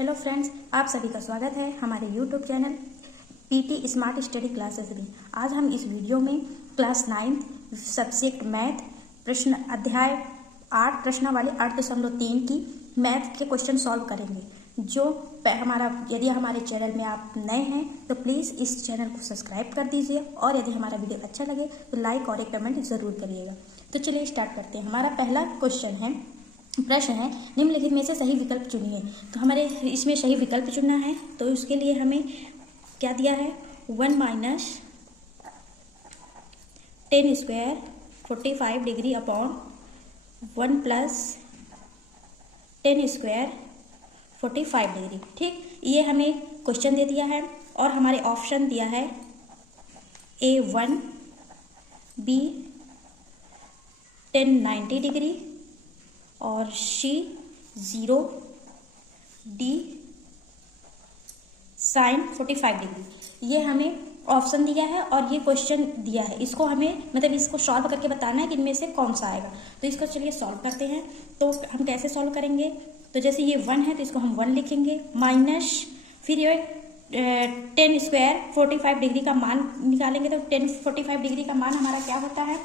Hello friends, आप सभी का स्वागत है हमारे YouTube channel PT smart study classes में। आज हम इस वीडियो में क्लास 9 सब्जेक्ट मैथ प्रश्न अध्याय 8 प्रश्नावली 8.3 की मैथ के क्वेश्चन सॉल्व करेंगे। यदि हमारे चैनल में आप नए हैं तो प्लीज़ इस चैनल को सब्सक्राइब कर दीजिए और यदि हमारा वीडियो अच्छा लगे तो लाइक और एक कमेंट ज़रूर करिएगा। तो चलिए स्टार्ट करते हैं। हमारा पहला प्रश्न है निम्नलिखित में से सही विकल्प चुनिए। तो हमारे इसमें सही विकल्प चुनना है तो उसके लिए हमें क्या दिया है, 1 minus 10 square 45 degree upon 1 plus 10 square 45 degree. ठीक, ये हमें क्वेश्चन दे दिया है और हमारे ऑप्शन दिया है A1, B 10 90 डिग्री और C 0, D साइन 45 डिग्री। ये हमें ऑप्शन दिया है और ये क्वेश्चन दिया है। इसको हमें इसको सॉल्व करके बताना है कि इनमें से कौन सा आएगा। तो इसको चलिए सॉल्व करते हैं। तो हम कैसे सॉल्व करेंगे, तो जैसे ये 1 है तो इसको हम 1 लिखेंगे, माइनस फिर ये 10 स्क्वायर 45 डिग्री का मान निकालेंगे। तो 10 45 डिग्री का मान हमारा क्या होता है,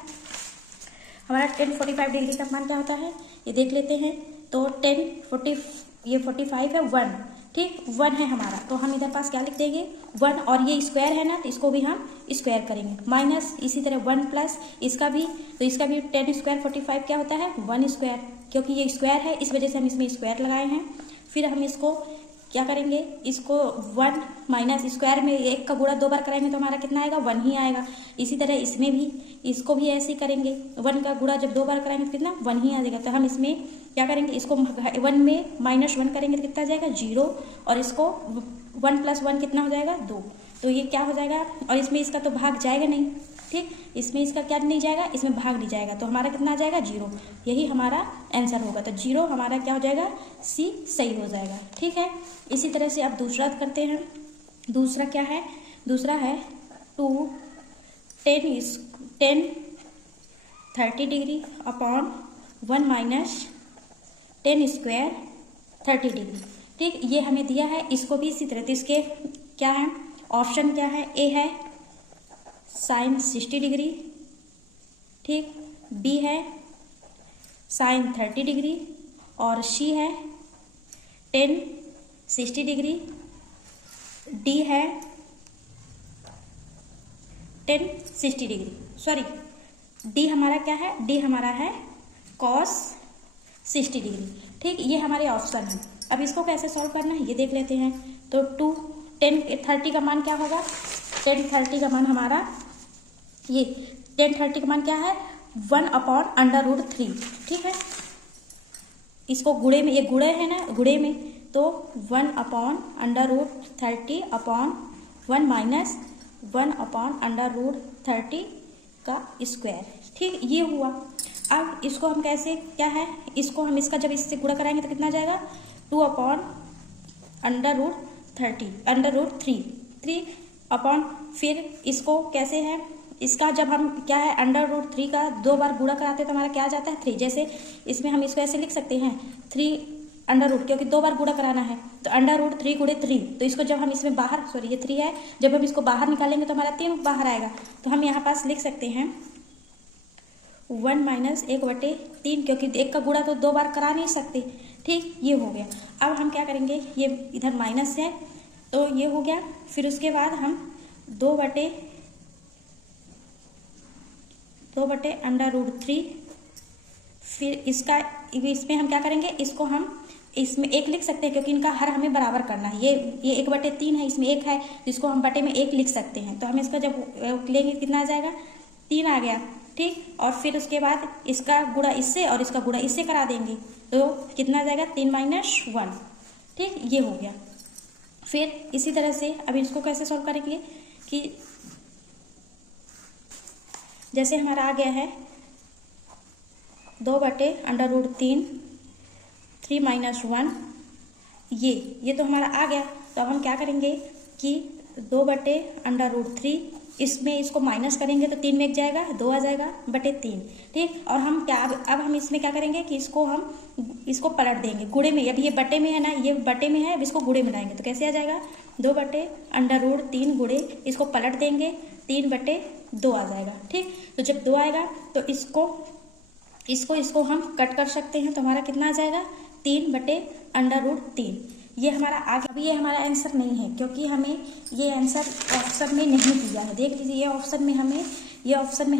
हमारा 10 45 डिग्री का मान क्या होता है ये देख लेते हैं। तो 10 40 ये 45 है 1, ठीक 1 है हमारा, तो हम इधर पास क्या लिख देंगे 1 और ये स्क्वायर है ना तो इसको भी हम स्क्वायर करेंगे, माइनस इसी तरह 1 प्लस इसका भी, तो इसका भी 10 स्क्वायर 45 क्या होता है 1 स्क्वायर, क्योंकि ये स्क्वायर है इस वजह से हम इसमें स्क्वायर लगाए हैं। फिर हम इसको क्या करेंगे, इसको 1 माइनस स्क्वायर में 1 का गुणा 2 बार कराएंगे तो हमारा कितना आएगा 1 ही आएगा। इसी तरह इसमें भी इसको भी ऐसे ही करेंगे, 1 का गुणा जब 2 बार कराएंगे तो कितना 1 ही आ जाएगा। तो हम इसमें क्या करेंगे, इसको 1 में माइनस 1 करेंगे तो कितना आ जाएगा 0 और इसको 1 प्लस 1 कितना हो जाएगा 2। तो ये क्या हो जाएगा, और इसमें इसका तो भाग जाएगा नहीं, ठीक इसमें इसका क्या नहीं जाएगा, इसमें भाग नहीं जाएगा, तो हमारा कितना आ जाएगा 0। यही हमारा आंसर होगा। तो 0 हमारा क्या हो जाएगा, सी सही हो जाएगा। ठीक है, इसी तरह से अब दूसरा करते हैं। दूसरा क्या है, दूसरा है 2 10 30 degree upon 1 minus 10 square 30 degree. ठीक, ये हमें दिया है, इसको भी इसी तरह। तो इसके क्या है, ऑप्शन क्या है, ए है साइन 60 डिग्री, ठीक, बी है साइन 30 डिग्री और सी है 10 60 डिग्री, डी है 10 60 डिग्री, सॉरी डी हमारा क्या है, डी हमारा है कॉस 60 डिग्री। ठीक, ये हमारे ऑप्शन है। अब इसको कैसे सॉल्व करना है ये देख लेते हैं। तो 10 30 का मान क्या होगा, 10 30 का मान हमारा ये 10 30 का मान क्या है 1 अपॉन √3। ठीक है, इसको गुणे में, ये गुणे है ना, गुणे में तो 1 अपॉन √30 अपॉन 1 माइनस 1 अपॉन √30 का स्क्वायर। ठीक, ये हुआ। अब इसको हम कैसे, क्या है, इसको हम इसका जब इससे गुणा कराएंगे तो कितना जाएगा 2 अपॉन √3 अपॉन, फिर इसको कैसे है, इसका जब हम क्या है √3 का 2 बार गुणा कराते हैं तो हमारा क्या आ जाता है 3। जैसे इसमें हम इसको ऐसे लिख सकते हैं 3 क्योंकि 2 बार गुणा कराना है तो √3 गुणे 3। तो इसको जब हम इसमें बाहर, सॉरी ये 3 है, जब हम इसको बाहर निकालेंगे तो हमारा 3 बाहर आएगा। तो हम यहाँ पास लिख सकते हैं 1 माइनस 1/3, क्योंकि 1 का गुणा तो 2 बार करा नहीं सकते। ठीक, ये हो गया। अब हम क्या करेंगे, ये इधर माइनस है तो ये हो गया। फिर उसके बाद हम 2/√3, फिर इसका, इसमें हम क्या करेंगे, इसको हम इसमें 1 लिख सकते हैं क्योंकि इनका हर हमें बराबर करना है। ये 1/3 है, इसमें 1 है तो इसको हम बटे में 1 लिख सकते हैं। तो हम इसका जब लेंगे कितना आ जाएगा 3 आ गया। ठीक, और फिर उसके बाद इसका गुणा इससे और इसका गुणा इससे करा देंगे तो कितना आ जाएगा 3 माइनस 1। ठीक, ये हो गया। फिर इसी तरह से अब इसको कैसे सॉल्व करेंगे कि जैसे हमारा आ गया है 2/√3 3 माइनस 1, ये तो हमारा आ गया। तो अब हम क्या करेंगे कि 2/√3 इसमें इसको माइनस करेंगे तो 3 में 1 जाएगा, 2 आ जाएगा बटे 3। ठीक, और हम क्या अब हम इसमें क्या करेंगे कि इसको पलट देंगे गुणे में। अब ये बटे में है ना, ये बटे में है, अब इसको गुणे में लाएंगे तो कैसे आ जाएगा 2 बटे अंडर रूट 3 गुणे, इसको पलट देंगे 3 बटे 2 आ जाएगा। ठीक, तो जब 2 आएगा तो इसको हम कट कर सकते हैं, तो हमारा कितना आ जाएगा 3 बटे अंडर रूट 3। ये हमारा आगे, अभी ये हमारा आंसर नहीं है क्योंकि हमें ये आंसर ऑप्शन में नहीं दिया है। देख लीजिए ये ऑप्शन में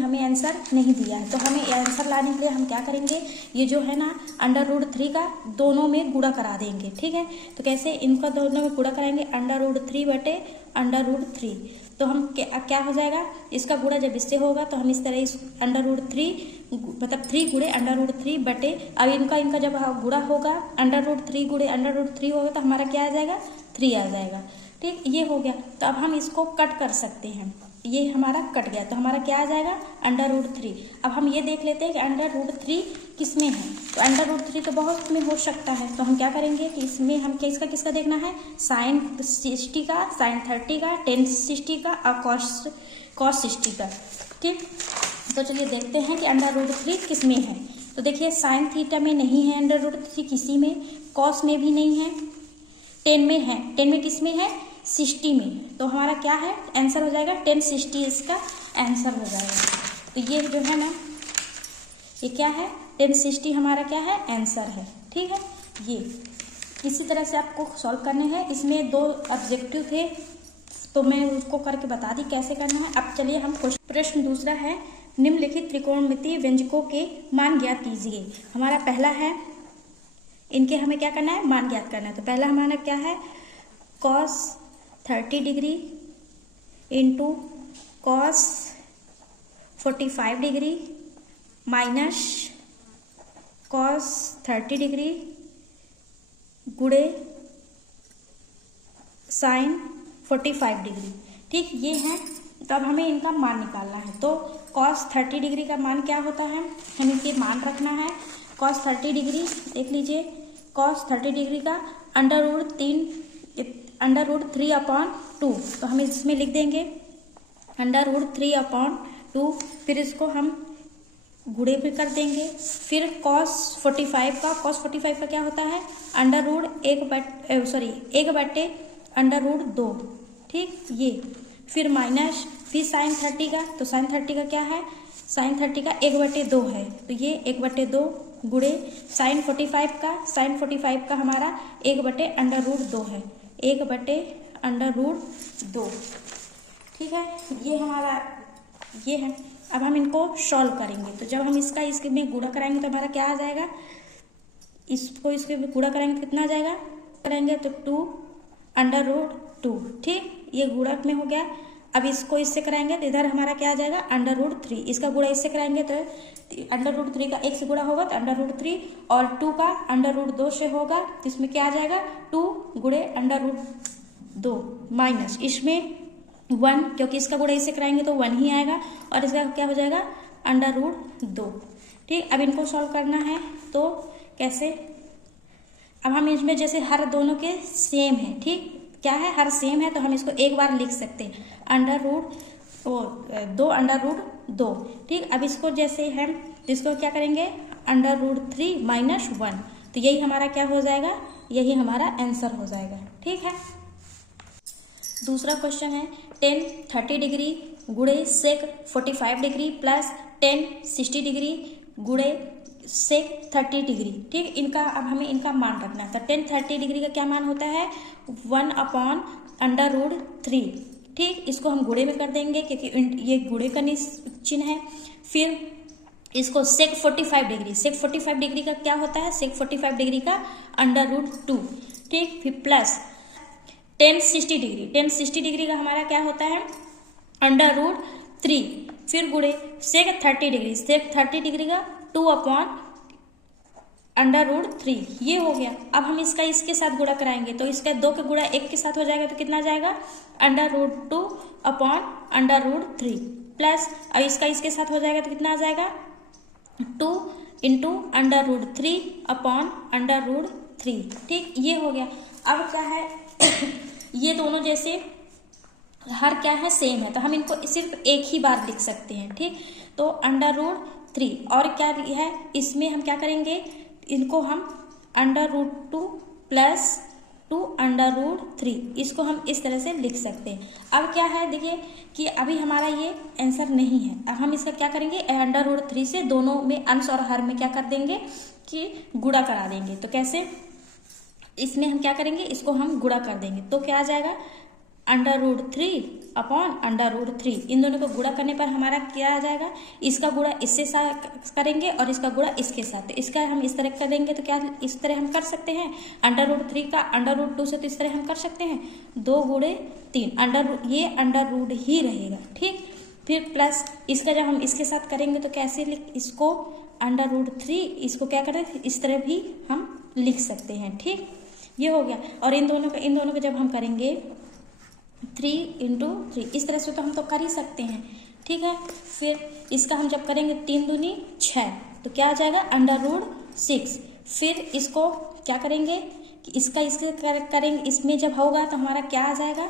हमें आंसर नहीं दिया है, तो हमें आंसर लाने के लिए हम क्या करेंगे, ये जो है ना अंडर रूट 3 का दोनों में गुणा करा देंगे। ठीक है, तो कैसे इनका दोनों में गुणा कराएंगे, अंडर रूट 3 बटे अंडर रूट 3। तो हम क्या हो जाएगा, इसका गुणा जब इससे होगा तो हम इस तरह इस अंडर रूट 3 मतलब 3 गुणे अंडर रूट 3 बटे, अब इनका जब गुणा होगा अंडर रूट 3 गुणे अंडर रूट 3 होगा तो हमारा क्या आ जाएगा 3 आ जाएगा। ठीक, ये हो गया। तो अब हम इसको कट कर सकते हैं, ये हमारा कट गया तो हमारा क्या आ जाएगा अंडर रूट 3। अब हम ये देख लेते हैं कि अंडर रूट 3 किस में है, तो अंडर रूट 3 तो बहुत में हो सकता है, तो हम क्या करेंगे कि इसमें हम किसका देखना है, साइन 60 का, साइन 30 का, टेन 60 का और कॉस 60 का। ठीक, तो चलिए देखते हैं कि अंडर रूट 3 किस में है। तो देखिए साइन थीटा में नहीं है अंडर रूट 3 किसी में, कॉस में भी नहीं है, टेन में है, टेन में किस में है 60 में, तो हमारा क्या है आंसर हो जाएगा 1060 इसका आंसर हो जाएगा। तो ये जो है ना ये क्या है 1060 हमारा क्या है आंसर है। ठीक है, ये इसी तरह से आपको सॉल्व करने हैं। इसमें 2 ऑब्जेक्टिव थे तो मैं उसको करके बता दी कैसे करना है। अब चलिए हम प्रश्न दूसरा है, निम्नलिखित त्रिकोणमितीय व्यंजकों के मान ज्ञात कीजिए। हमारा पहला है, इनके हमें क्या करना है मान ज्ञात करना है। तो पहला हमारा क्या है cos 30 degree into cos 45 degree minus cos 30 degree गुणे साइन 45 डिग्री। ठीक, ये है। तो अब हमें इनका मान निकालना है। तो कॉस 30 डिग्री का मान क्या होता है, हमें इनके मान रखना है। कॉस 30 डिग्री देख लीजिए, कॉस 30 डिग्री का अंडर रूट 3/2, तो हम इसमें लिख देंगे अंडर रूट 3/2, फिर इसको हम गुणे में कर देंगे। फिर कॉस 45 का क्या होता है अंडर रूट 1 बटे अंडर रूट 2। ठीक, ये फिर माइनस फिर साइन 30 का, तो साइन 30 का क्या है साइन 30 का 1/2 है, तो ये 1/2 गुणे साइन 45 का हमारा 1/√2 है, 1/√2। ठीक है, ये हमारा ये है। अब हम इनको सॉल्व करेंगे, तो जब हम इसके में गुणा कराएंगे तो हमारा क्या आ जाएगा, इसके में गुणा करेंगे तो कितना आ जाएगा, करेंगे तो 2/√2। ठीक, ये गुणक में हो गया। अब इसको इससे कराएंगे तो इधर हमारा क्या आ जाएगा √3, इसका गुणा इससे कराएंगे तो √3 का 1 से गुणा होगा तो √3 और 2 का √2 से होगा, तो इसमें क्या आ जाएगा 2 गुणे √2 माइनस इसमें 1, क्योंकि इसका गुणा इससे कराएंगे तो 1 ही आएगा और इसका क्या हो जाएगा √2। ठीक, अब इनको सॉल्व करना है तो कैसे, अब हम इसमें जैसे हर दोनों के सेम है, ठीक क्या है हर सेम है, तो हम इसको एक बार लिख सकते हैं √2। ठीक, अब इसको जैसे हम इसको क्या करेंगे √3 माइनस 1, तो यही हमारा क्या हो जाएगा, यही हमारा आंसर हो जाएगा। ठीक है, दूसरा क्वेश्चन है tan 30 डिग्री गुणे सेक 45 डिग्री प्लस tan 60 डिग्री गुणे सेक 30 डिग्री। ठीक, इनका अब हमें इनका मान रखना है। तो tan 30 डिग्री का क्या मान होता है 1/√3। ठीक, इसको हम गुणे में कर देंगे क्योंकि ये गुणे का चिन्ह है। फिर इसको सेक 45 डिग्री का क्या होता है, सेक 45 डिग्री का √2। ठीक, फिर प्लस tan 60 डिग्री का हमारा क्या होता है √3। फिर गुणे सेक 30 डिग्री का 2/√3, ये हो गया। अब हम इसके साथ गुणा कराएंगे तो इसका 2 का गुणा 1 के साथ हो जाएगा तो कितना जाएगा √2/√3 प्लस अब इसके साथ हो जाएगा तो कितना आ जाएगा 2 × √3/√3। ठीक, ये हो गया। अब क्या है ये दोनों जैसे हर क्या है, सेम है, तो हम इनको सिर्फ एक ही बार लिख सकते हैं। ठीक, तो √3 और क्या है, इसमें हम क्या करेंगे, इनको हम √2 प्लस 2 √3, इसको हम इस तरह से लिख सकते हैं। अब क्या है, देखिए कि अभी हमारा ये आंसर नहीं है। अब हम इसका क्या करेंगे, √3 से दोनों में अंश और हर में क्या कर देंगे कि गुणा करा देंगे। तो कैसे, इसमें हम क्या करेंगे, इसको हम गुणा कर देंगे, तो क्या आ जाएगा √3 अपॉन √3। इन दोनों को गुणा करने पर हमारा क्या आ जाएगा, इसका गुणा इससे साथ करेंगे और इसका गुणा इसके साथ। तो इसका हम इस तरह करेंगे तो क्या इस तरह हम कर सकते हैं, √3 का √2 से तो इस तरह हम कर सकते हैं 2 गुणे 3, ये अंडर ही रहेगा। ठीक, फिर प्लस इसका जब हम इसके साथ करेंगे तो कैसे इसको √3, इसको क्या करें, इस तरह भी हम लिख सकते हैं। ठीक, ये हो गया। और इन दोनों को जब हम करेंगे 3 × 3, इस तरह से तो हम तो कर ही सकते हैं। ठीक है, फिर इसका हम जब करेंगे 3 दूनी 6, तो क्या आ जाएगा √6। फिर इसको क्या करेंगे कि इसका इसके करेंगे, इसमें जब होगा तो हमारा क्या आ जाएगा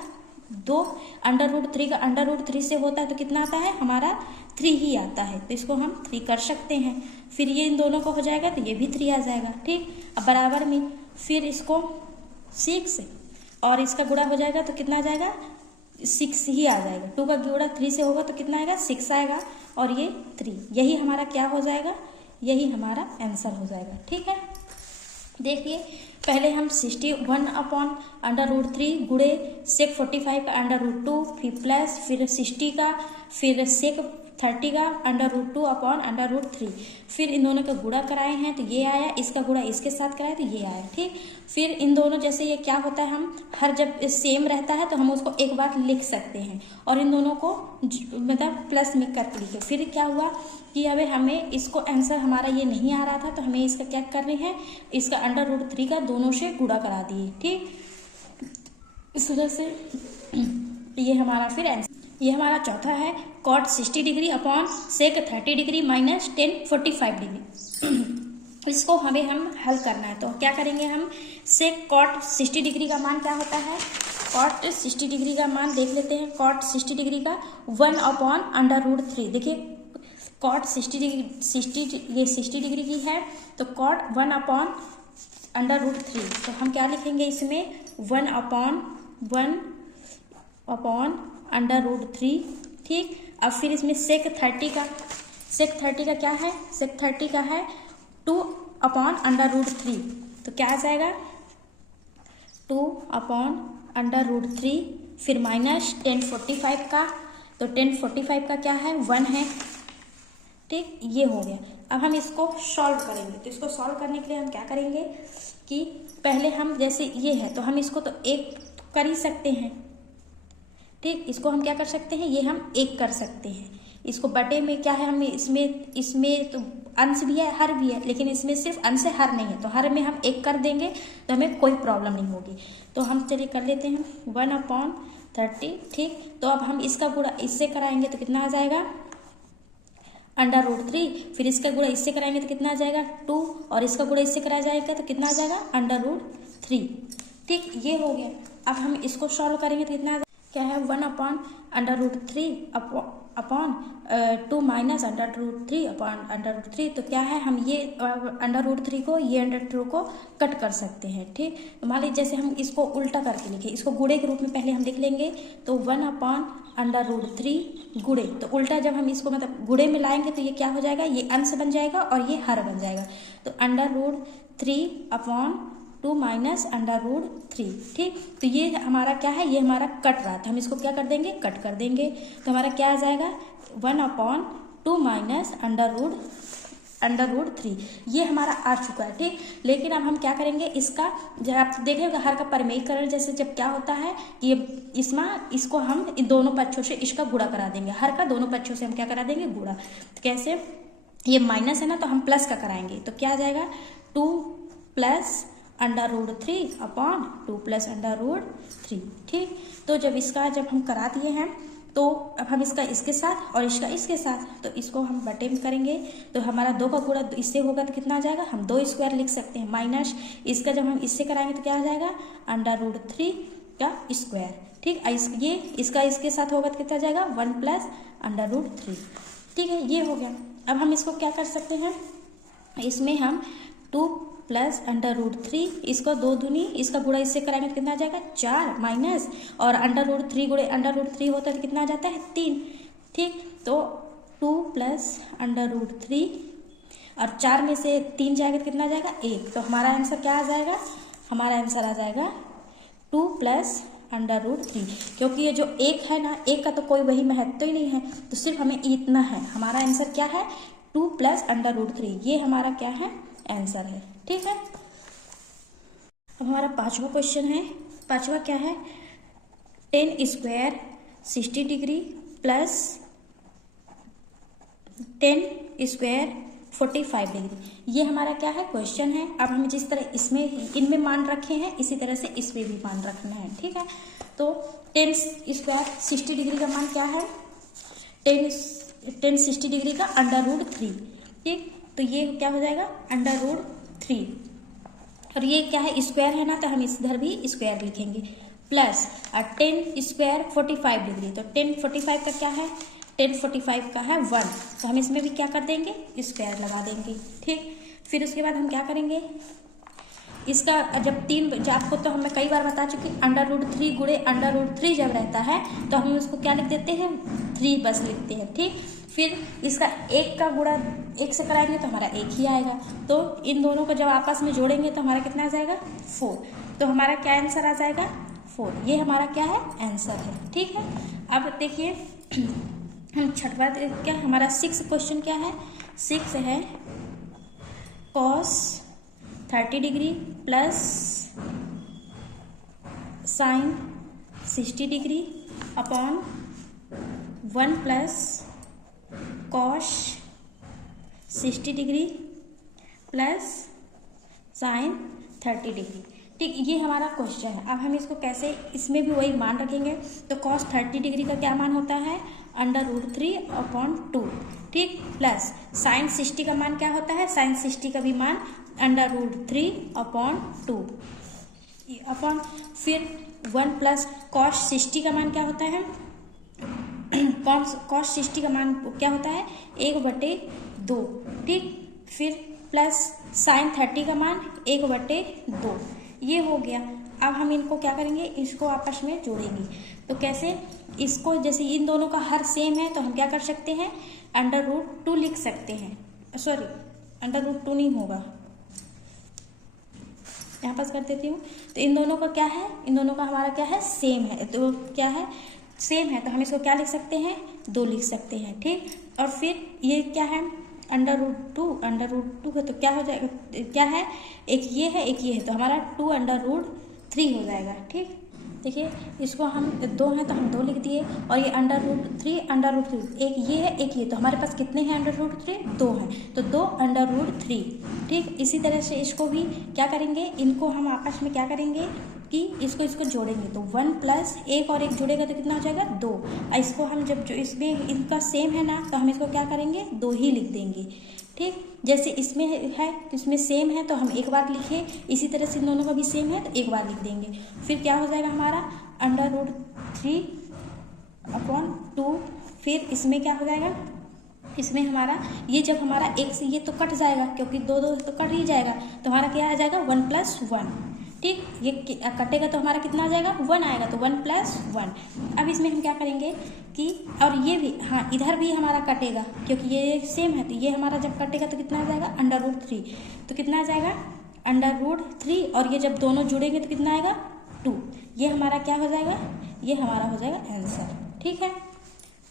2, √3 का √3 से होता है तो कितना आता है हमारा 3 ही आता है, तो इसको हम 3 कर सकते हैं। फिर ये इन दोनों को हो जाएगा तो ये भी 3 आ जाएगा। ठीक, अब बराबर में फिर इसको 6 और इसका गुणा हो जाएगा तो कितना आ जाएगा 6 ही आ जाएगा। 2 का गुणा 3 से होगा तो कितना आएगा 6 आएगा, और ये 3, यही हमारा क्या हो जाएगा, यही हमारा आंसर हो जाएगा। ठीक है, देखिए पहले हम 61 अपॉन √3 गुणे sec 45 का √2, फिर प्लस, फिर 60 का, फिर sec 30 का √2 अपॉन √3, फिर इन दोनों का गुणा कराए हैं तो ये आया, इसका गुणा इसके साथ कराए तो ये आया। ठीक, फिर इन दोनों जैसे ये क्या होता है, हम हर जब सेम रहता है तो हम उसको एक बार लिख सकते हैं, और इन दोनों को मतलब प्लस में करके लिखे। फिर क्या हुआ कि अब हमें इसको आंसर हमारा ये नहीं आ रहा था तो हमें इसका क्या कर रहे हैं, इसका √3 का दोनों से गुणा करा दिए। ठीक, इस तरह से ये हमारा फिर आंसर, ये हमारा चौथा है cot 60 degree upon sec 30 degree minus tan 45 degree. इसको हमें हम हल करना है, तो क्या करेंगे हम, sec cot 60 डिग्री का मान क्या होता है, cot 60 डिग्री का मान देख लेते हैं। cot 60 डिग्री का 1 अपॉन √3, देखिए cot 60 डिग्री की है तो cot 1 अपॉन √3, तो हम क्या लिखेंगे इसमें 1 अपॉन √3। ठीक, अब फिर इसमें sec 30 का क्या है, sec 30 का है 2 अपॉन √3, तो क्या आ जाएगा 2 अपॉन √3, फिर माइनस tan 45 का, तो tan 45 का क्या है 1 है। ठीक, ये हो गया। अब हम इसको सॉल्व करेंगे, तो इसको सॉल्व करने के लिए हम क्या करेंगे कि पहले हम जैसे ये है तो हम इसको तो एक कर ही सकते हैं। ठीक, इसको हम क्या कर सकते हैं, ये हम एक कर सकते हैं। इसको बटे में क्या है, हम इसमें तो अंश भी है हर भी है, लेकिन इसमें सिर्फ अंश है हर नहीं है, तो हर में हम एक कर देंगे तो हमें कोई प्रॉब्लम नहीं होगी। तो हम चलिए कर लेते हैं 1 अपॉन 30। ठीक, तो अब हम इसका गुणा इससे कराएंगे तो कितना आ जाएगा √3, फिर इसका गुणा इससे कराएंगे तो कितना आ जाएगा 2, और इसका गुणा इससे कराया जाएगा तो कितना आ जाएगा √3। ठीक, ये हो गया। अब हम इसको सॉल्व करेंगे तो कितना क्या है 1 अपॉन √3 अपॉन 2 माइनस √3 अपॉन √3, तो क्या है हम ये √3 को ये √2 को कट कर सकते हैं। ठीक, तो मान लीजिए जैसे हम इसको उल्टा करके लिखें, इसको गुणे के रूप में पहले हम लिख लेंगे, तो 1 अपॉन √3 गुणे, तो उल्टा जब हम इसको मतलब गुणे में लाएंगे तो ये क्या हो जाएगा, ये अंश बन जाएगा और ये हर बन जाएगा, तो √3 अपॉन 2 माइनस √3। ठीक, तो ये हमारा क्या है, ये हमारा कट रहा था, हम इसको क्या कर देंगे, कट कर देंगे, तो हमारा क्या आ जाएगा 1 अपॉन 2 माइनस √3, ये हमारा आ चुका है। ठीक, लेकिन अब हम क्या करेंगे, इसका जब आप देखेंगे हर का परिमेयकरण जैसे जब क्या होता है कि इसको हम इन दोनों पक्षों से इसका गुणा करा देंगे, हर का दोनों पक्षों से हम क्या करा देंगे गुणा। तो कैसे, ये माइनस है ना तो हम प्लस का कराएंगे, तो क्या आ जाएगा 2 प्लस √3 अपॉन 2 प्लस √3। ठीक, तो जब हम करा दिए हैं तो अब हम इसका इसके साथ और इसका इसके साथ, तो इसको हम बटे में करेंगे, तो हमारा 2 का गुणा इससे होगा तो कितना आ जाएगा, हम 2 स्क्वायर लिख सकते हैं, माइनस इसका जब हम इससे कराएंगे तो क्या आ जाएगा √3 का स्क्वायर। ठीक, ये इसका इसके साथ होगा तो कितना जाएगा 1 प्लस अंडर रूट 3। ठीक है, ये हो गया। अब हम इसको क्या कर सकते हैं, इसमें हम 2 प्लस अंडर रूट 3, इसको 2 दूनी इसका गुणा इससे कराएंगे तो कितना आ जाएगा 4 माइनस, और अंडर रूट 3 गुणे अंडर रूट 3 होता है तो कितना आ जाता है 3। ठीक, तो 2 प्लस अंडर रूट 3 और 4 में से 3 जाएगा तो कितना आ जाएगा 1। तो हमारा आंसर क्या आ जाएगा, हमारा आंसर आ जाएगा 2 प्लस अंडर रूट 3, क्योंकि ये जो 1 है ना, 1 का तो कोई वही महत्व ही नहीं है, तो सिर्फ हमें इतना है। हमारा आंसर क्या है 2 प्लस अंडर रूट 3, ये हमारा क्या है आंसर है। ठीक है, अब हमारा 5वां क्वेश्चन है। 5वां क्या है, 10 square 60 degree plus 10 square 45 degree, ये हमारा क्या है क्वेश्चन है। अब हमें जिस तरह इसमें इनमें मान रखे हैं इसी तरह से इसमें भी मान रखना है। ठीक है, तो 10 स्क्वायर 60 डिग्री का मान क्या है 10 60 डिग्री का अंडर रूट 3। ठीक, तो ये क्या हो जाएगा अंडर रूट 3, और ये क्या है स्क्वायर है ना, तो हम इधर भी स्क्वायर लिखेंगे, प्लस और 10 स्क्वायर 45 डिग्री, तो 10 45 का क्या है 10 45 का है 1, तो हम इसमें भी क्या कर देंगे स्क्वायर लगा देंगे। ठीक, फिर उसके बाद हम क्या करेंगे, इसका जब 3 आपको तो हमें कई बार बता चुकी, अंडर रूट 3 गुणे अंडर रूट 3 जब रहता है तो हम उसको क्या लिख देते हैं 3 बस लिखते हैं। ठीक, फिर इसका 1 का गुणा 1 से कराएंगे तो हमारा 1 ही आएगा, तो इन दोनों को जब आपस में जोड़ेंगे तो हमारा कितना आ जाएगा 4, तो हमारा क्या आंसर आ जाएगा 4, ये हमारा क्या है आंसर है। ठीक है, अब देखिए हम छठवां क्या हमारा 6 क्वेश्चन क्या है, 6 है cos 30 degree plus sign 60 degree upon 1 plus cos 60 degree plus sign 30 degree. ठीक, ये हमारा क्वेश्चन है। अब हम इसको कैसे, इसमें भी वही मान रखेंगे, तो cos 30 डिग्री का क्या मान होता है अंडर रूट 3 अपॉन 2। ठीक, प्लस साइन 60 का मान क्या होता है, साइन 60 का भी मान अंडर रूट 3 अपॉन 2 अपॉन, फिर 1 प्लस cos 60 का मान क्या होता है, cos 60 का मान क्या होता है 1/2। ठीक, फिर प्लस साइन 30 का मान 1/2, ये हो गया। अब हम इनको क्या करेंगे, इसको आपस में जोड़ेंगे, तो कैसे, इसको जैसे इन दोनों का हर सेम है तो हम क्या कर सकते हैं अंडर रूट 2 लिख सकते हैं, सॉरी अंडर रूट 2 नहीं होगा, यहाँ पास कर देती हूँ। तो इन दोनों का क्या है, इन दोनों का हमारा क्या है सेम है, तो क्या है सेम है, तो हम इसको क्या लिख सकते हैं 2 लिख सकते हैं। ठीक, और फिर ये क्या है अंडर रूट 2 है, तो क्या हो जाएगा, क्या है एक ये है एक ये है, तो हमारा 2 अंडर रूट 3 हो जाएगा। ठीक, देखिए इसको हम 2 हैं तो हम 2 लिख दिए, और ये अंडर रूट 3 एक ये है एक ये, तो हमारे पास कितने हैं अंडर रूट 3 2 हैं, तो 2 अंडर रूट 3। ठीक, इसी तरह से इसको भी क्या करेंगे, इनको हम आपस में क्या करेंगे कि इसको जोड़ेंगे, तो 1 प्लस 1 और 1 जुड़ेगा तो कितना हो जाएगा 2, और इसको हम जब जो इसमें इनका सेम है ना तो हम इसको क्या करेंगे 2 ही लिख देंगे। ठीक, जैसे इसमें है तो इसमें सेम है तो हम एक बार लिखे, इसी तरह से इन दोनों का भी सेम है तो एक बार लिख देंगे। फिर क्या हो जाएगा हमारा अंडर रूट 3 अपॉन 2, फिर इसमें क्या हो जाएगा, इसमें हमारा ये जब हमारा 1 से ये तो कट जाएगा क्योंकि 2 तो कट ही जाएगा, तो हमारा क्या आ जाएगा 1 प्लस 1। ठीक, ये कटेगा तो हमारा कितना आ जाएगा 1 आएगा, तो 1 प्लस 1। अब इसमें हम क्या करेंगे कि, और ये भी हाँ इधर भी हमारा कटेगा क्योंकि ये सेम है, तो ये हमारा जब कटेगा तो कितना आ जाएगा अंडर रूट 3, तो कितना आ जाएगा अंडर रूट 3, और ये जब दोनों जुड़ेंगे तो कितना आएगा 2, ये हमारा क्या हो जाएगा, ये हमारा हो जाएगा आंसर। ठीक है,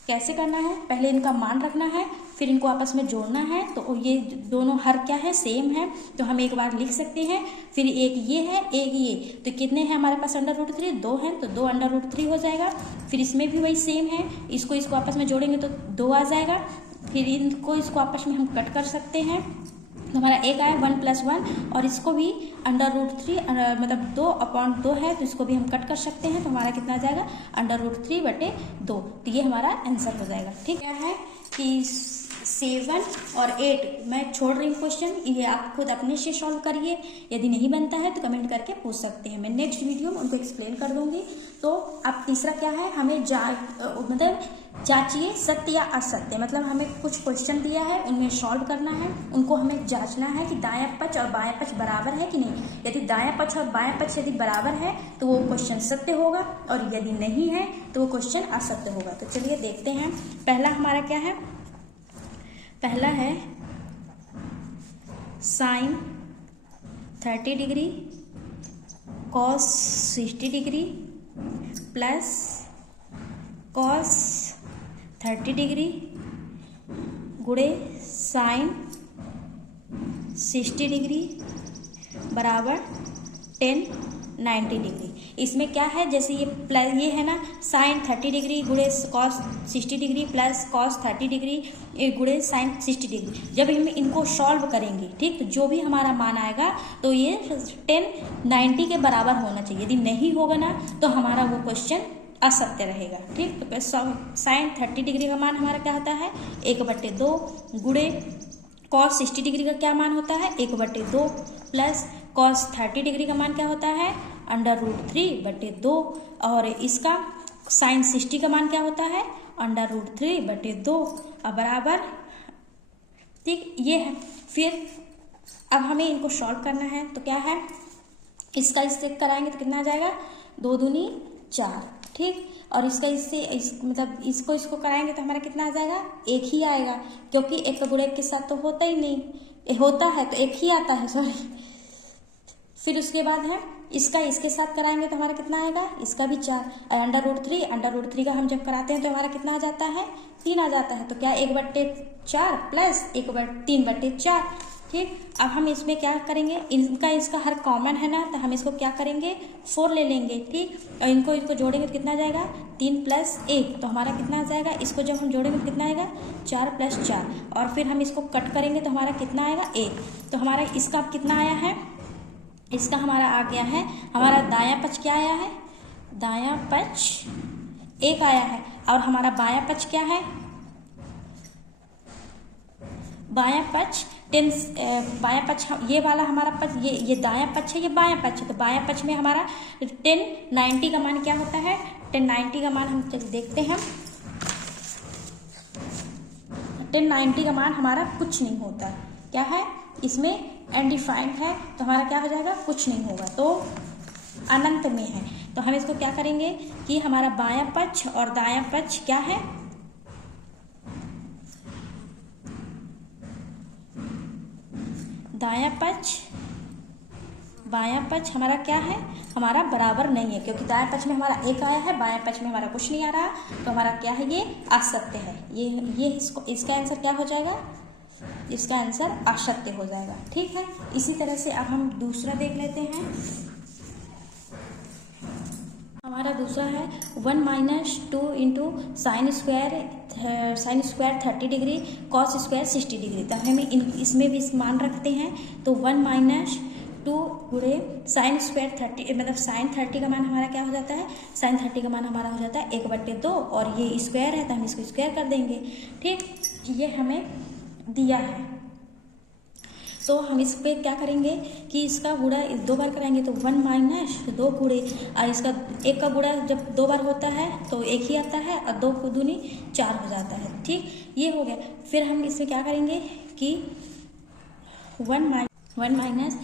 कैसे करना है, पहले इनका मान रखना है, फिर इनको आपस में जोड़ना है, तो ये दोनों हर क्या है सेम है, तो हम एक बार लिख सकते हैं, फिर एक ये है एक ये, तो कितने हैं हमारे पास अंडर रूट 3 2 हैं, तो 2 अंडर रूट 3 हो जाएगा। फिर इसमें भी वही सेम है, इसको आपस में जोड़ेंगे तो 2 आ जाएगा, फिर इसको आपस में हम कट कर सकते हैं, तो हमारा एक आया 1 प्लस 1, और इसको भी अंडर रूट 3 मतलब 2 अपॉन 2 है तो इसको भी हम कट कर सकते हैं, तो हमारा कितना आ जाएगा अंडर रूट 3/2, तो ये हमारा आंसर हो जाएगा। ठीक है कि 7 और 8 मैं छोड़ रही हूँ क्वेश्चन, ये आप खुद अपने से सॉल्व करिए। यदि नहीं बनता है तो कमेंट करके पूछ सकते हैं, मैं नेक्स्ट वीडियो में उनको एक्सप्लेन कर दूंगी। तो अब तीसरा क्या है, हमें मतलब जांचिए सत्य या असत्य, मतलब हमें कुछ क्वेश्चन दिया है उनमें सॉल्व करना है, उनको हमें जांचना है कि दायां पक्ष और बायां पक्ष बराबर है कि नहीं। यदि दायां पक्ष और बायां पक्ष यदि बराबर है तो वो क्वेश्चन सत्य होगा, और यदि नहीं है तो वो क्वेश्चन असत्य होगा। तो चलिए देखते हैं, पहला हमारा क्या है, पहला है sine 30 degree cos 60 degree plus cos 30 degree गुणे साइन 60 डिग्री बराबर 10 90 डिग्री। इसमें क्या है, जैसे ये प्लस ये है ना, साइन 30 डिग्री गुणे cos 60 degree plus cos 30 degree गुणे साइन 60 डिग्री। जब हम इनको सॉल्व करेंगे, ठीक, तो जो भी हमारा मान आएगा तो ये 10 90 के बराबर होना चाहिए। यदि नहीं होगा ना तो हमारा वो क्वेश्चन असत्य रहेगा। ठीक, तो साइन 30 डिग्री का मान हमारा क्या होता है 1/2 गुणे कॉस 60 डिग्री का क्या मान होता है 1/2 प्लस कॉस 30 डिग्री का मान क्या होता है √3/2 और इसका साइन 60 का मान क्या होता है √3/2 और बराबर, ठीक, ये है। फिर अब हमें इनको सॉल्व करना है, तो क्या है, इसका इससे कराएंगे तो कितना आ जाएगा 2 दूनी 4, ठीक, और इसका इससे मतलब इसको कराएंगे तो हमारा कितना आ जाएगा 1 ही आएगा, क्योंकि 1 का गुणा 1 के साथ तो होता ही नहीं, होता है तो 1 ही आता है, सॉरी। फिर उसके बाद है इसका इसके साथ कराएंगे तो हमारा कितना आएगा, इसका भी 4, √3 का हम जब कराते हैं तो हमारा कितना आ जाता है 3 आ जाता है। तो क्या 1/4 प्लस 3/4, ठीक। अब हम इसमें क्या करेंगे, इसका हर कॉमन है ना, तो हम इसको क्या करेंगे 4 ले लेंगे, ठीक, और इसको जोड़ेंगे तो कितना आ जाएगा 3 + 1, तो हमारा कितना आ जाएगा, इसको जब हम जोड़ेंगे तो कितना आएगा 4 + 4, और फिर हम इसको कट करेंगे तो हमारा कितना आएगा 1। तो हमारा इसका कितना आया है, इसका हमारा आ गया है, हमारा दायां पक्ष क्या आया है, दायां पक्ष 1 आया है, और हमारा बायां पक्ष क्या है, बायां पक्ष 10, बायां पक्ष ये वाला हमारा पक्ष, ये दायां पक्ष है, ये बायां पक्ष है, तो बायां पक्ष में हमारा 10 90 का मान क्या होता है, 10 90 का मान हम देखते हैं, 10 90 का मान हमारा कुछ नहीं होता, क्या है, इसमें अनडिफाइंड है, तो हमारा क्या हो जाएगा कुछ नहीं होगा, तो अनंत में है। तो हम इसको क्या करेंगे कि हमारा बायां पक्ष और दायां पक्ष क्या है, दायां पक्ष बायां पक्ष हमारा क्या है, हमारा बराबर नहीं है, क्योंकि दायां पक्ष में हमारा 1 आया है, बायां पक्ष में हमारा कुछ नहीं आ रहा, तो हमारा क्या है, ये असत्य है। ये इसका आंसर क्या हो जाएगा, इसका आंसर असत्य हो जाएगा, ठीक है। इसी तरह से अब हम दूसरा देख लेते हैं। हमारा दूसरा है 1 - 2 × sine square 30 degree cos square 60 degree. तो हमें इसमें भी मान रखते हैं, तो 1 - 2 गुणे साइन स्क्वायर 30, मतलब साइन 30 का मान हमारा क्या हो जाता है, साइन 30 का मान हमारा हो जाता है 1/2, और ये स्क्वायर है तो हम इसको स्क्वायर कर देंगे, ठीक। ये हमें दिया है, तो हम इस पे क्या करेंगे कि इसका गुणा 2 बार कराएंगे, तो 1 - 2 गुणे, और इसका 1 का गुणा जब 2 बार होता है तो 1 ही आता है, और 2 को दूनी 4 हो जाता है, ठीक, ये हो गया। फिर हम इसमें क्या करेंगे कि 1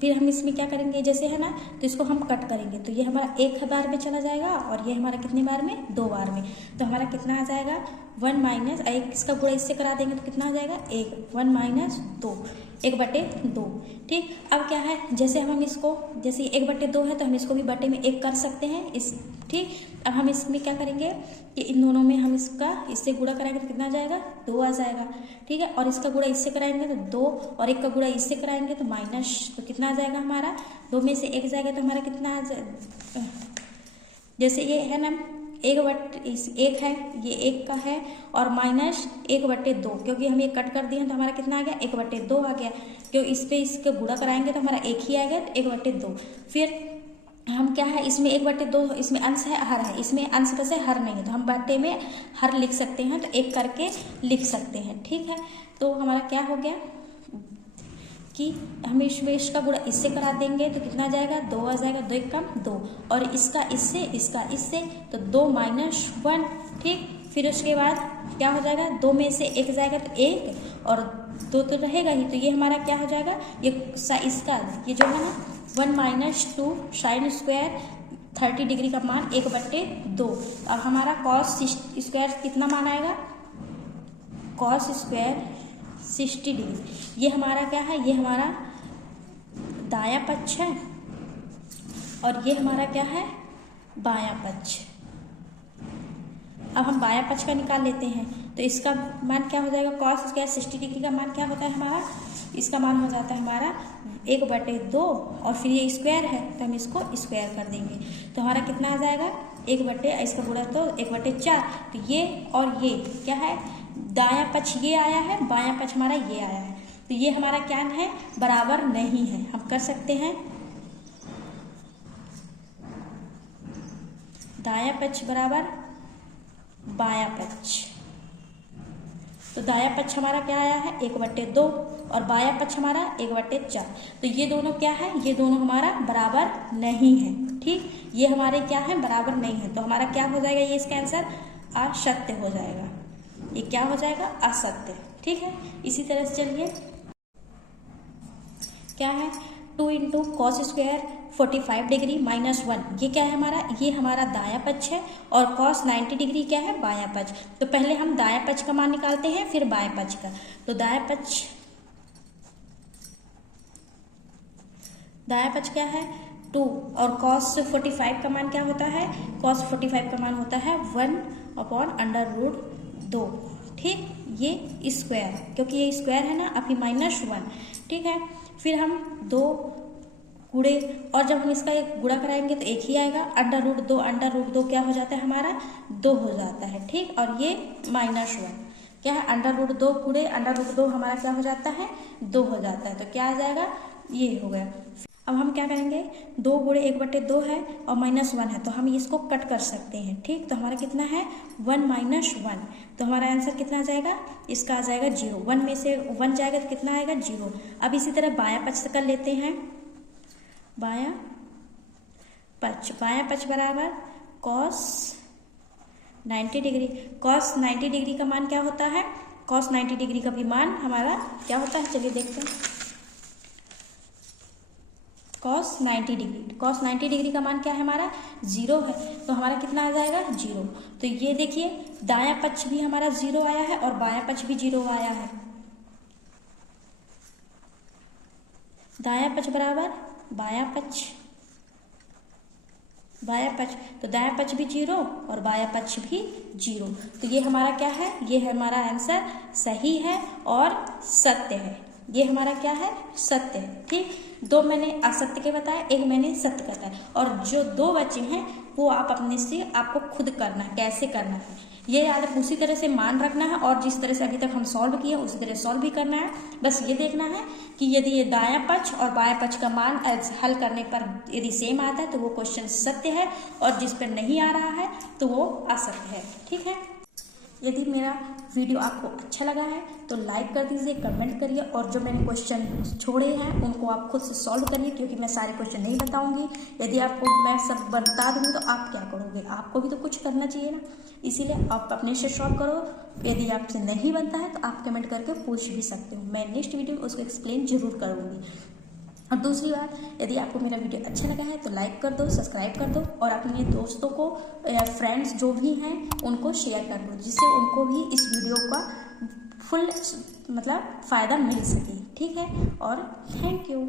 फिर हम इसमें क्या करेंगे, जैसे है ना, तो इसको हम कट करेंगे, तो ये हमारा 1 बार में चला जाएगा, और ये हमारा कितने बार में 2 बार में, तो हमारा कितना आ जाएगा 1 - 1, इसका गुणा इससे करा देंगे तो कितना आ जाएगा 1 - 2 1/2, ठीक। अब क्या है, जैसे हम इसको, जैसे 1/2 है तो हम इसको भी बटे में 1 कर सकते हैं, इस, ठीक। अब हम इसमें क्या करेंगे कि इन दोनों में हम इससे गुणा कराएंगे तो कितना आ जाएगा 2 आ जाएगा, ठीक है, और इसका गुणा इससे कराएंगे तो 2, और 1 का गुणा इससे कराएंगे तो माइनस, तो कितना आ जाएगा हमारा 2 में से 1 जाएगा, तो हमारा कितना आ जाएगा, जैसे ये है ना 1 है, ये 1 का है, और -1/2, क्योंकि हम ये कट कर दिए हैं तो हमारा कितना आ गया 1/2 आ गया, क्यों इस पे इसका गुणा कराएंगे तो हमारा 1 ही आएगा, तो 1/2। फिर हम क्या है इसमें 1/2, इसमें अंश है हर है, इसमें अंश कैसे हर नहीं है, तो हम बट्टे में हर लिख सकते हैं, तो 1 करके लिख सकते हैं। ठीक है, तो हमारा क्या हो गया कि हम इसमें इसका गुणा इससे करा देंगे तो कितना जाएगा, 2 आ जाएगा, 2 कम 2, और इसका इससे तो 2 - 1। ठीक, फिर उसके बाद क्या हो जाएगा, 2 में से 1 जाएगा तो 1 और 2 तो रहेगा ही, तो ये हमारा क्या हो जाएगा, ये इसका ये जो है ना 1 - 2 sin स्क्वायर 30 डिग्री का मान 1/2। अब हमारा cos स्क्वायर कितना मान आएगा, cos स्क्वायर 60 डिग्री। ये हमारा क्या है, ये हमारा दायां पक्ष है और ये हमारा क्या है, बायां पक्ष। अब हम बायां पक्ष का निकाल लेते हैं, तो इसका मान क्या हो जाएगा, cos स्क्वायर 60 डिग्री का मान क्या होता है हमारा, इसका मान हो जाता है हमारा 1/2 और फिर ये स्क्वायर है तो हम इसको स्क्वायर कर देंगे, तो हमारा कितना आ जाएगा, 1/, इसका गुणा तो 1/4। तो ये और ये क्या है, दायां पक्ष ये आया है, बायां पक्ष हमारा ये आया है, तो ये हमारा क्या है, बराबर नहीं है। हम कर सकते हैं दायां पक्ष बराबर बायां पक्ष, तो दायां पक्ष हमारा क्या आया है 1/2 और बायां पक्ष हमारा 1/4, तो ये दोनों क्या है, ये दोनों हमारा बराबर नहीं है। ठीक, ये हमारे क्या है, बराबर नहीं है, तो हमारा क्या हो जाएगा, ये इसका आंसर असत्य हो जाएगा, ये क्या हो जाएगा, असत्य। ठीक है, इसी तरह से चलिए क्या है, 2 × cos स्क्वायर 45 डिग्री -1, ये क्या है हमारा, ये हमारा दायां पक्ष है और cos 90 डिग्री क्या है, बायां पक्ष। तो पहले हम दायां पक्ष का मान निकालते हैं, फिर बायां पक्ष का। तो दायां पक्ष क्या है 2 और cos 45 का मान क्या होता है, cos 45 का मान होता है 1/√2। ठीक, ये स्क्वायर, क्योंकि ये स्क्वायर है ना, अभी -1। ठीक है, फिर हम 2 गुणे, और जब हम इसका एक गुणा कराएंगे तो 1 ही आएगा, √2 क्या हो जाता है हमारा, 2 हो जाता है। ठीक, और ये -1 क्या है, √2 गुणे √2 हमारा क्या हो जाता है, 2 हो जाता है, तो क्या आ जाएगा, ये हो गया। अब हम क्या करेंगे, 2 गुणे 1/2 है और -1 है, तो हम इसको कट कर सकते हैं। ठीक, तो हमारा कितना है 1 - 1, तो हमारा आंसर कितना आ जाएगा, इसका आ जाएगा 0। 1 में से 1 जाएगा तो कितना आएगा, 0। अब इसी तरह बायां पक्ष कर लेते हैं, बायां पक्ष बराबर cos 90 डिग्री। cos 90 डिग्री का मान क्या होता है, cos 90 डिग्री का भी मान हमारा क्या होता है, चलिए देखते हैं। cos 90 डिग्री का मान क्या है हमारा, 0 है, तो हमारा कितना आ जाएगा, 0। तो ये देखिए दायां पक्ष भी हमारा 0 आया है और बायां पक्ष भी 0 आया है। दायां पक्ष बराबर बायां पक्ष, तो दायां पक्ष भी 0 और बायां पक्ष भी 0, तो ये हमारा क्या है, ये हमारा आंसर सही है और सत्य है। ये हमारा क्या है, सत्य है। ठीक, 2 मैंने असत्य के बताया, 1 मैंने सत्य बताया, और जो 2 बचे हैं वो आप अपने से आपको खुद करना है, कैसे करना है ये याद उसी तरह से मान रखना है, और जिस तरह से अभी तक हम सॉल्व किए उसी तरह सॉल्व भी करना है। बस ये देखना है कि यदि ये दायां पक्ष और बायां पक्ष का मान हल करने पर यदि सेम आता है तो वो क्वेश्चन सत्य है, और जिस पर नहीं आ रहा है तो वो असत्य है। ठीक है, यदि मेरा वीडियो आपको अच्छा लगा है तो लाइक कर दीजिए, कमेंट करिए, और जो मैंने क्वेश्चन छोड़े हैं उनको आप खुद से सॉल्व करिए, क्योंकि मैं सारे क्वेश्चन नहीं बताऊंगी। यदि आपको मैं सब बता दूंगी तो आप क्या करोगे, आपको भी तो कुछ करना चाहिए ना, इसीलिए आप अपने से सॉल्व करो। यदि आपसे नहीं बनता है तो आप कमेंट करके पूछ भी सकते हो, मैं नेक्स्ट वीडियो में उसको एक्सप्लेन जरूर करूँगी। और दूसरी बात, यदि आपको मेरा वीडियो अच्छा लगा है तो लाइक कर दो, सब्सक्राइब कर दो, और अपने दोस्तों को या फ्रेंड्स जो भी हैं उनको शेयर कर दो, जिससे उनको भी इस वीडियो का फुल मतलब फ़ायदा मिल सके। ठीक है, और थैंक यू।